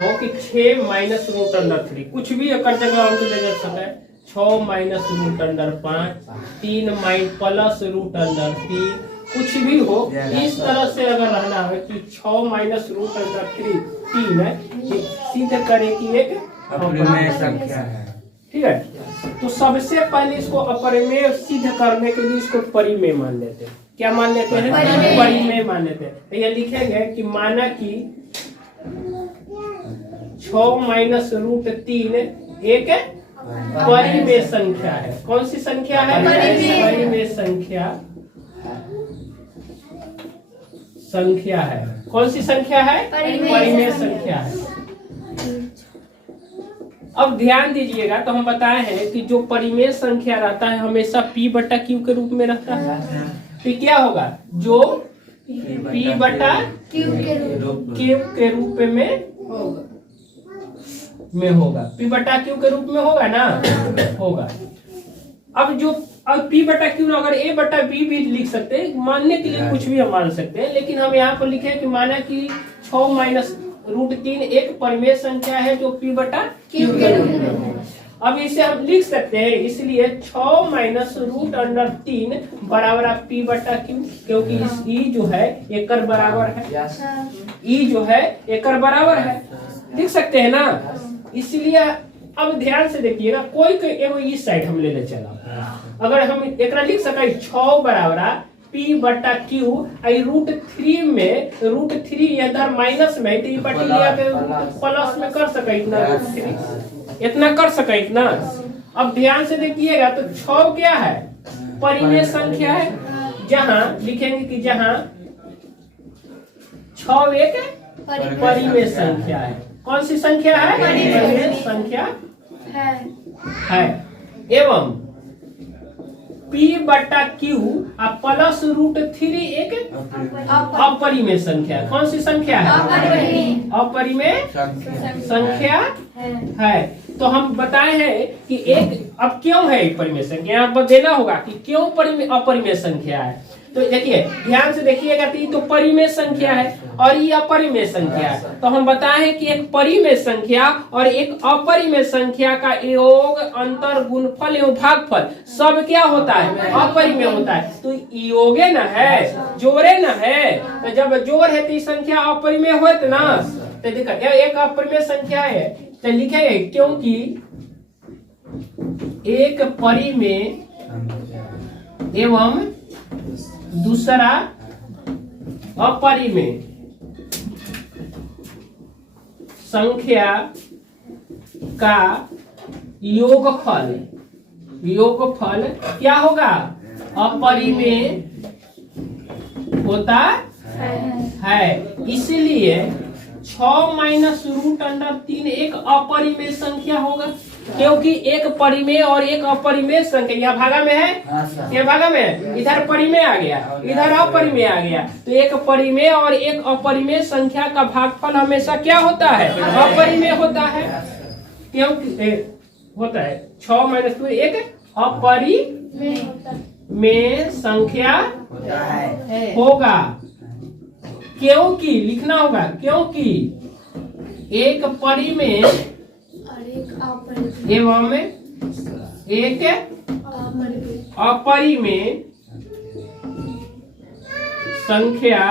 हो कि 6 minus root under 3 कुछ भी एक जगह अंक ले जा सकता है। 6 minus root under 5, 3 plus root under 3, कुछ भी हो इस तरह से अगर रहना है कि 6 माइनस रूट अंडर 3 है, सिद्ध करे कि एक अपरिमेय संख्या है। ठीक है, तो सबसे पहले इसको अपरिमेय सिद्ध करने के लिए इसको परिमेय मान लेते हैं। क्या मान लेते हैं? परिमेय मान लेते हैं। तो ये लिखेंगे कि माना कि 6 माइनस रूट 3 एक परिमेय संख्या है। कौन सी संख्या है? परिमेय संख्या है। कौन सी संख्या है? परिमेय संख्या है। अब ध्यान दीजिएगा, तो हम बताए हैं कि जो परिमेय संख्या रहता है हमेशा P बटा Q के रूप में रहता है। तो क्या होगा? जो P बटा Q के रूप में होगा। P बटा Q के रूप में होगा ना? होगा। अब P बटा Q अगर A बटा B भी लिख सकते हैं, मानने के लिए कुछ भी हम मान सकते हैं, लेकिन हम यहाँ पर लिखे कि माना कि 6 माइनस रूट 3 एक परिमेय संख्या है जो P बटा Q के रूप में है। अब इसे हम लिख सकते हैं, इसलिए 6 माइनस रूट अंडर 3 बराबर P बटा Q, क्योंकि इस E जो है एकर बराबर है। E जो है एकर बराबर है, लिख सकते हैं ना? इसलिए अब ध्यान से देखिएगा, कोई इस साइड हम ले चला, अगर हम एक लिख सके 6 बराबर P बटा Q, रूट 3 में रूट 3 इधर माइनस में, तो ये बटा प्लस में कर सके इतना कर सके इतना। अब ध्यान से देखिएगा, तो 6 क्या है? परिमेय संख्या है। जहां लिखेंगे कि जहां 6 एक परिमेय संख्या है। कौन सी संख्या है? परिमेय संख्या है। एवं P बटा Q प्लस रूट 3 एक अपरिमेय संख्या। कौन सी संख्या है? अपरिमेय संख्या है। तो हम बताए हैं कि एक, अब क्यों है एक परिमेय संख्या, यहाँ पर देना होगा कि क्यों अपरिमेय संख्या है। तो देखिए, ध्यान से देखिएगा, तो ये तो परिमेय संख्या है और ये अपरिमेय संख्या है। तो हम बताए हैं कि एक परिमेय संख्या और एक अपरिमेय संख्या का योग, अंतर, गुणफल एवं भागफल सब क्या होता है? अपरिमेय होता है। तो योगे न है, जोड़े न है। तो जब जोड़ है तो संख्या अपरिमेय होत ना। तो देखा एक अपरिमेय संख्या है, तो लिखे क्योंकि एक परिमेय एवं दूसरा अपरिमेय संख्या का योगफल क्या होगा? अपरिमेय होता है। इसलिए 6 माइनस रूट अंडर 3 एक अपरिमेय संख्या होगा, क्योंकि एक परिमेय और एक अपरिमेय संख्या यह भागा में है, यह भागा में है, इधर परिमेय आ गया, इधर अपरिमेय आ गया। तो एक परिमेय और एक अपरिमेय संख्या का भागफल हमेशा क्या होता है? अपरिमेय होता है। क्योंकि होता है 6 माइनस 2 एक अपरिमेय संख्या होगा, क्योंकि लिखना होगा, क्योंकि एक परिमेय एवं एक अपरिमेय संख्या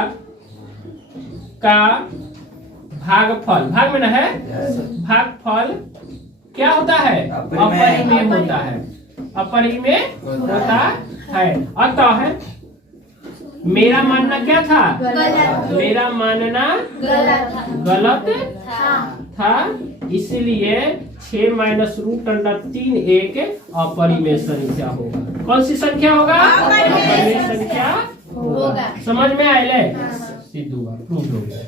का भागफल, भाग में ना है, भागफल क्या होता है? अपरिमेय होता है। अपरिमेय होता है। अतः मेरा मानना क्या था? मेरा मानना गलत था। इसलिए 6 माइनस रूट अंडर 3 एक अपरिमेय संख्या होगा। कौन सी संख्या होगा? अपरिमेय संख्या होगा। समझ में आए? सिद्ध हुआ, प्रूव हो गया।